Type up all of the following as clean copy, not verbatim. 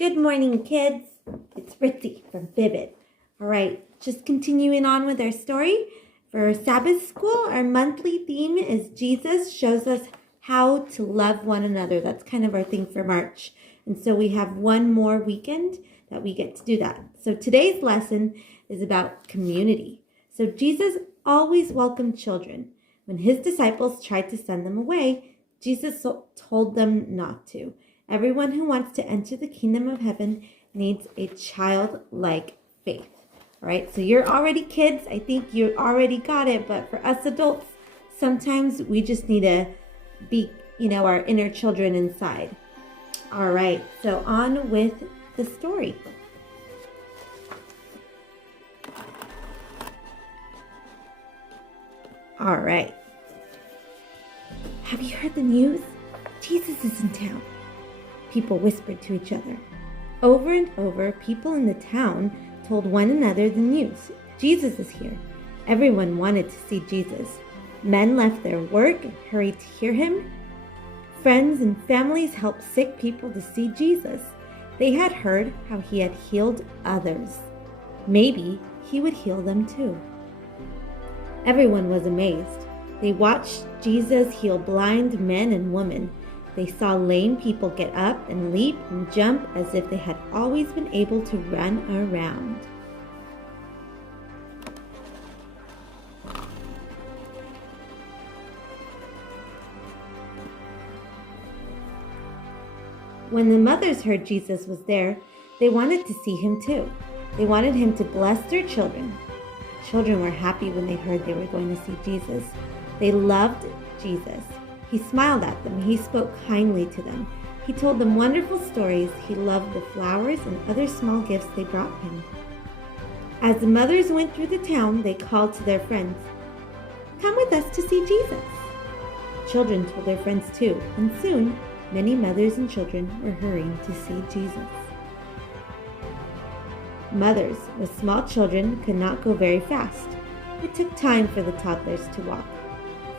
Good morning, kids. It's Ritzy from Vivid. All right, just continuing on with our story. For Sabbath school, our monthly theme is Jesus shows us how to love one another. That's kind of our thing for March. And so we have one more weekend that we get to do that. So today's lesson is about community. So Jesus always welcomed children. When his disciples tried to send them away, Jesus told them not to. Everyone who wants to enter the kingdom of heaven needs a childlike faith. All right, so you're already kids. I think you already got it. But for us adults, sometimes we just need to be, our inner children inside. All right, so on with the story. All right. Have you heard the news? Jesus is in town. People whispered to each other. Over and over, people in the town told one another the news. Jesus is here. Everyone wanted to see Jesus. Men left their work and hurried to hear him. Friends and families helped sick people to see Jesus. They had heard how he had healed others. Maybe he would heal them too. Everyone was amazed. They watched Jesus heal blind men and women. They saw lame people get up and leap and jump as if they had always been able to run around. When the mothers heard Jesus was there, they wanted to see him too. They wanted him to bless their children. Children were happy when they heard they were going to see Jesus. They loved Jesus. He smiled at them. He spoke kindly to them. He told them wonderful stories. He loved the flowers and other small gifts they brought him. As the mothers went through the town, they called to their friends, "Come with us to see Jesus." Children told their friends too, and soon many mothers and children were hurrying to see Jesus. Mothers with small children could not go very fast. It took time for the toddlers to walk.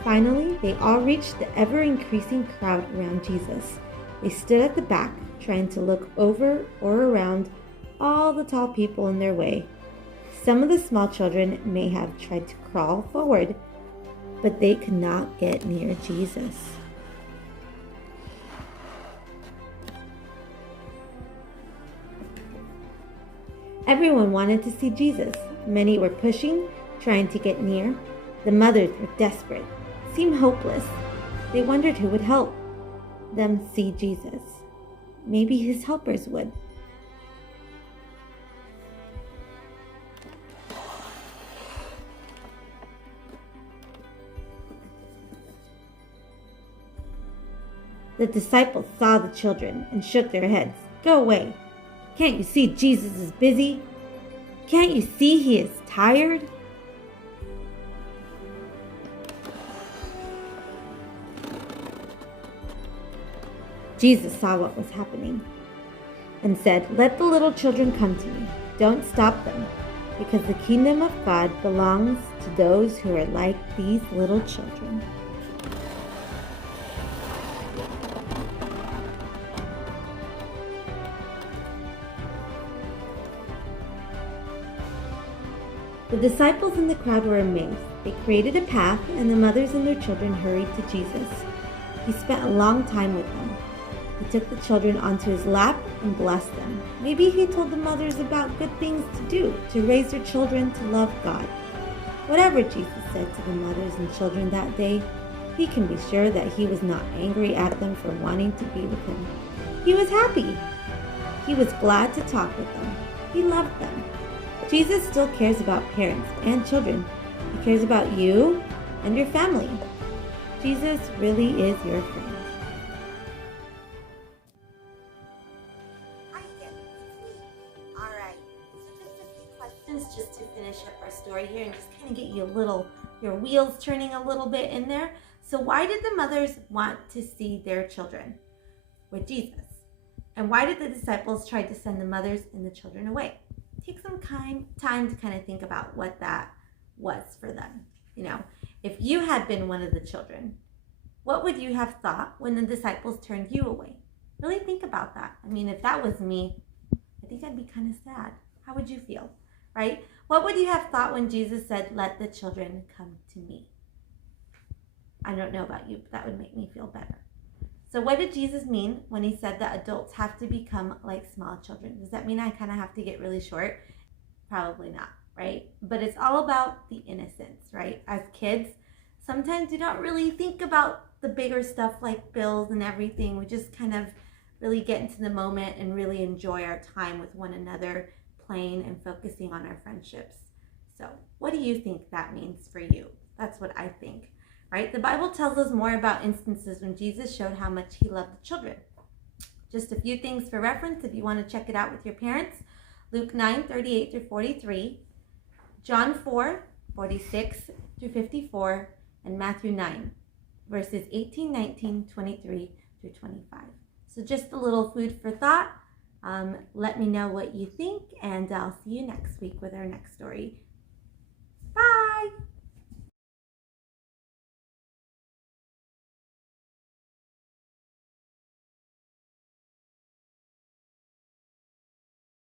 Finally, they all reached the ever-increasing crowd around Jesus. They stood at the back, trying to look over or around all the tall people in their way. Some of the small children may have tried to crawl forward, but they could not get near Jesus. Everyone wanted to see Jesus. Many were pushing, trying to get near. The mothers were desperate. Seemed hopeless. They wondered who would help them see Jesus. Maybe his helpers would. The disciples saw the children and shook their heads. "Go away. Can't you see Jesus is busy? Can't you see he is tired?" Jesus saw what was happening and said, "Let the little children come to me. Don't stop them, because the kingdom of God belongs to those who are like these little children." The disciples in the crowd were amazed. They created a path, and the mothers and their children hurried to Jesus. He spent a long time with them. He took the children onto his lap and blessed them. Maybe he told the mothers about good things to do, to raise their children to love God. Whatever Jesus said to the mothers and children that day, he can be sure that he was not angry at them for wanting to be with him. He was happy. He was glad to talk with them. He loved them. Jesus still cares about parents and children. He cares about you and your family. Jesus really is your friend. Just to finish up our story here and just kind of get you your wheels turning a little bit in there. So why did the mothers want to see their children with Jesus? And why did the disciples try to send the mothers and the children away? Take some time to kind of think about what that was for them. If you had been one of the children, what would you have thought when the disciples turned you away? Really think about that. I mean, if that was me, think I'd be kind of sad. How would you feel, right? What would you have thought when Jesus said, "Let the children come to me"? I don't know about you, but that would make me feel better. So what did Jesus mean when he said that adults have to become like small children? Does that mean I kind of have to get really short? Probably not, right? But it's all about the innocence, right? As kids, sometimes we don't really think about the bigger stuff like bills and everything. We just kind of really get into the moment and really enjoy our time with one another, playing and focusing on our friendships. So what do you think that means for you? That's what I think. Right? The Bible tells us more about instances when Jesus showed how much he loved the children. Just a few things for reference if you want to check it out with your parents. Luke 9:38 through 43, John 4:46 through 54, and Matthew 9, verses 18, 19, 23 through 25. So just a little food for thought. Let me know what you think, and I'll see you next week with our next story. Bye!